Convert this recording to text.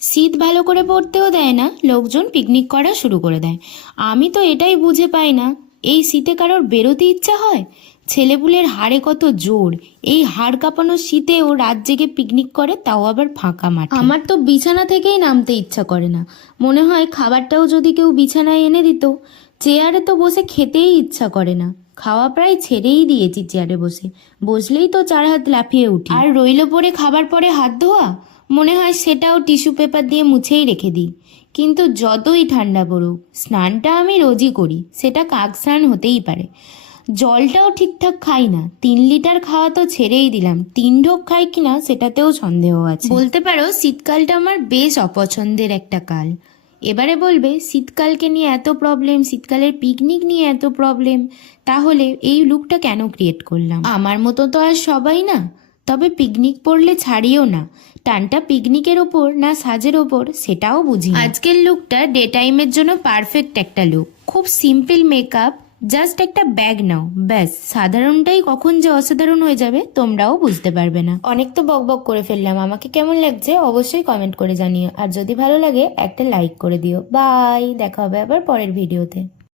শীত ভালো করে পড়তেও দেয় না, লোকজন পিকনিক করা শুরু করে দেয়। আমি তো এটাই বুঝে পাই না, এই শীতে কারোর বেরোতে ইচ্ছা হয়? ছেলেপুলের হাড়ে কত জোর, এই হাড় কাঁপানো শীতে ও রাত জেগে পিকনিক করে, তাও আবার ফাঁকা মাঠে। আমার তো বিছানা থেকেই নামতে ইচ্ছা করে না। মনে হয় খাবারটাও যদি কেউ বিছানায় এনে দিত। চেয়ারে তো বসে খেতেই ইচ্ছা করে না। খাওয়া প্রায় ছেড়েই দিয়েছি, চেয়ারে বসে বসলেই তো 4 হাত লাফিয়ে উঠি। আর রইল পরে খাবার পরে হাত ধোয়া, মনে হয় সেটাও টিস্যু পেপার দিয়ে মুছেই রেখে দিই। কিন্তু যতই ঠান্ডা পড়ুক, স্নানটা আমি রোজই করি, সেটা কাক স্নান হতেই পারে। জলটাও ঠিকঠাক খাই না, 3 লিটার খাওয়া তো ছেড়েই দিলাম, 3 ঢোক খাই কিনা সেটাতেও সন্দেহ আছে। বলতে পারো শীতকালটা আমার বেশ অপছন্দের একটা কাল। এবারে বলবে শীতকালকে নিয়ে এত প্রবলেম, শীতকালের পিকনিক নিয়ে এত প্রবলেম, তাহলে এই লুকটা কেন ক্রিয়েট করলাম? আমার মতো তো আর সবাই না, তবে পিকনিক পড়লে ছাড়িও না। টানটা পিকনিকের ওপর না সাজের ওপর সেটাও বুঝি না। আজকের লুকটা ডে টাইমের জন্য পারফেক্ট একটা লুক। খুব সিম্পল মেকআপ, জাস্ট একটা ব্যাগ নাও, ব্যাস। সাধারণটাই কখন যে অসাধারণ হয়ে যাবে তোমরাও বুঝতে পারবে না। অনেক তো বকবক করে ফেললাম, আমাকে কেমন লাগছে অবশ্যই কমেন্ট করে জানিও, আর যদি ভালো লাগে একটা লাইক করে দিও। বাই, দেখা হবে আবার পরের ভিডিওতে।